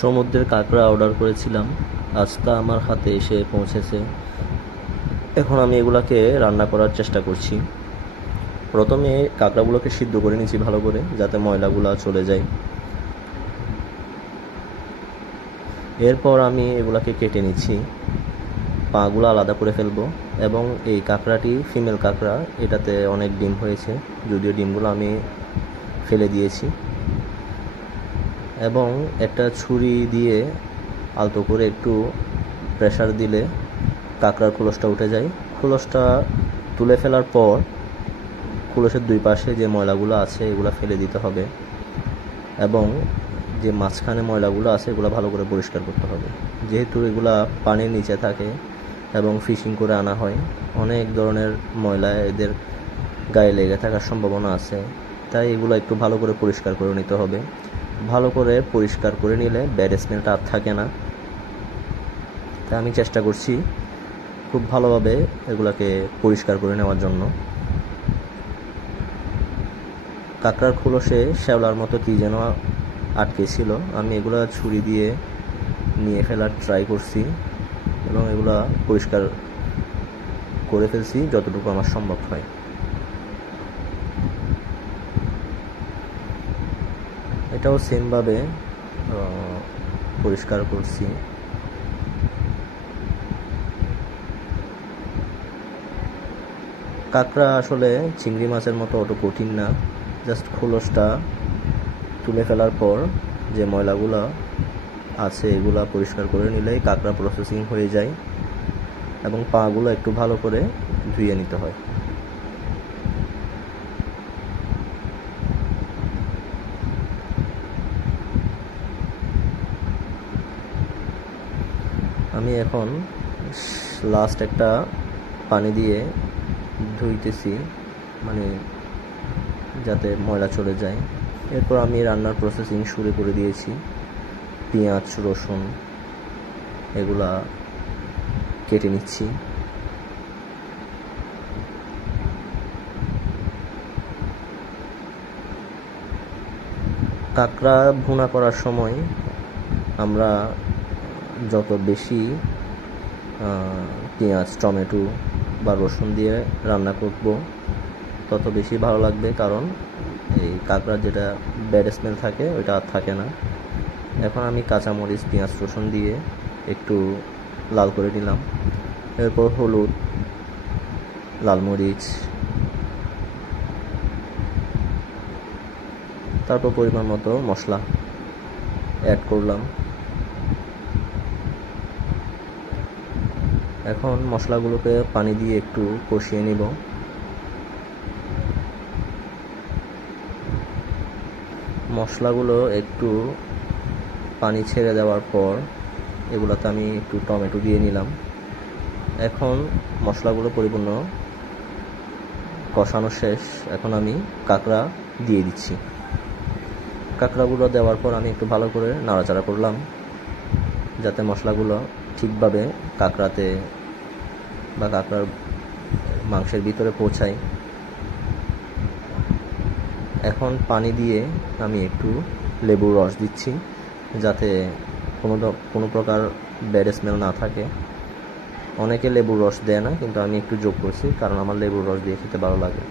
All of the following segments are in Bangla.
সমুদ্রের কাঁকড়া অর্ডার করেছিলাম, আজ তা আমার হাতে এসে পৌঁছেছে। এখন আমি এগুলাকে রান্না করার চেষ্টা করছি। প্রথমে কাঁকড়াগুলোকে সিদ্ধ করে নিচ্ছি ভালো করে, যাতে ময়লাগুলো চলে যায়। এরপর আমি এগুলাকে কেটে নিচ্ছি, পাগুলো আলাদা করে ফেলবো। এবং এই কাঁকড়াটি ফিমেল কাঁকড়া, এটাতে অনেক ডিম হয়েছে, যদিও ডিমগুলো আমি ফেলে দিয়েছি। এবং একটা ছুরি দিয়ে আলতো করে একটু প্রেসার দিলে কাঁকড়ার খোলসটা উঠে যায়। খোলসটা তুলে ফেলার পর খোলসের দুই পাশে যে ময়লাগুলো আছে এগুলো ফেলে দিতে হবে, এবং যে মাঝখানে ময়লাগুলো আছে এগুলো ভালো করে পরিষ্কার করতে হবে। যেহেতু এগুলা পানির নিচে থাকে এবং ফিশিং করে আনা হয়, অনেক ধরনের ময়লা এদের গায়ে লেগে থাকার সম্ভাবনা আছে, তাই এগুলো একটু ভালো করে পরিষ্কার করে নিতে হবে। ভালো করে পরিষ্কার করে নিলে ব্যাড স্মেলটা আর থাকে না। তাই আমি চেষ্টা করছি খুব ভালোভাবে এগুলাকে পরিষ্কার করে নেওয়ার জন্য। কাঁকড়ার খোলসে শ্যাওলার মতো কী যেন আটকে ছিল, আমি এগুলা ছুরি দিয়ে নিয়ে ফেলার ট্রাই করছি এবং এগুলা পরিষ্কার করে ফেলছি যতটুকু আমার সম্ভব হয়। এটাও সেমভাবে পরিষ্কার করছি। কাঁকড়া আসলে চিংড়ি মাছের মতো অত কঠিন না, জাস্ট খোলসটা তুলে ফেলার পর যে ময়লাগুলো আছে এগুলা পরিষ্কার করে নিলেই কাঁকড়া প্রসেসিং হয়ে যায়, এবং পাগুলো একটু ভালো করে ধুয়ে নিতে হয়। আমি এখন লাস্ট একটা পানি দিয়ে ধুইতেছি, মানে যাতে ময়লা চলে যায়। এরপর আমি রান্নার প্রসেসিং শুরু করে দিয়েছি। পেঁয়াজ, রসুন এগুলা কেটে নিচ্ছি। কাঁকড়া ভুনা করার সময় আমরা যত বেশি পেঁয়াজ, টমেটো বা রসুন দিয়ে রান্না করব তত বেশি ভালো লাগবে, কারণ এই কাঁকড়ার যেটা ব্যাড স্মেল থাকে ওইটা আর থাকে না। এখন আমি কাঁচামরিচ, পেঁয়াজ, রসুন দিয়ে একটু লাল করে নিলাম। এরপর হলুদ, লাল মরিচ, তারপর পরিমাণ মতো মশলা অ্যাড করলাম। এখন মশলাগুলোকে পানি দিয়ে একটু কষিয়ে নিব। মশলাগুলো একটু পানি ছেড়ে দেওয়ার পর এগুলোতে আমি একটু টমেটো দিয়ে নিলাম। এখন মশলাগুলো পরিপূর্ণ কষানো শেষ, এখন আমি কাঁকড়া দিয়ে দিচ্ছি। কাঁকড়াগুলো দেওয়ার পর আমি একটু ভালো করে নাড়াচাড়া করলাম, যাতে মশলাগুলো ঠিকভাবে কাঁকড়াতে বা কাঁকড়ার মাংসের ভিতরে পৌঁছায়। এখন পানি দিয়ে আমি একটু লেবুর রস দিচ্ছি, যাতে কোনো প্রকার ব্যাড স্মেল না থাকে। অনেকে লেবুর রস দেয় না, কিন্তু আমি একটু যোগ করছি কারণ আমার লেবুর রস দিয়ে খেতে ভালো লাগে।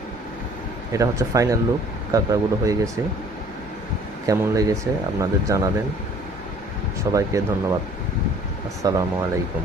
এটা হচ্ছে ফাইনাল লুক। কাঁকড়াগুলো হয়ে গেছে। কেমন লেগেছে আপনাদের জানাবেন। সবাইকে ধন্যবাদ। আসসালামু আলাইকুম।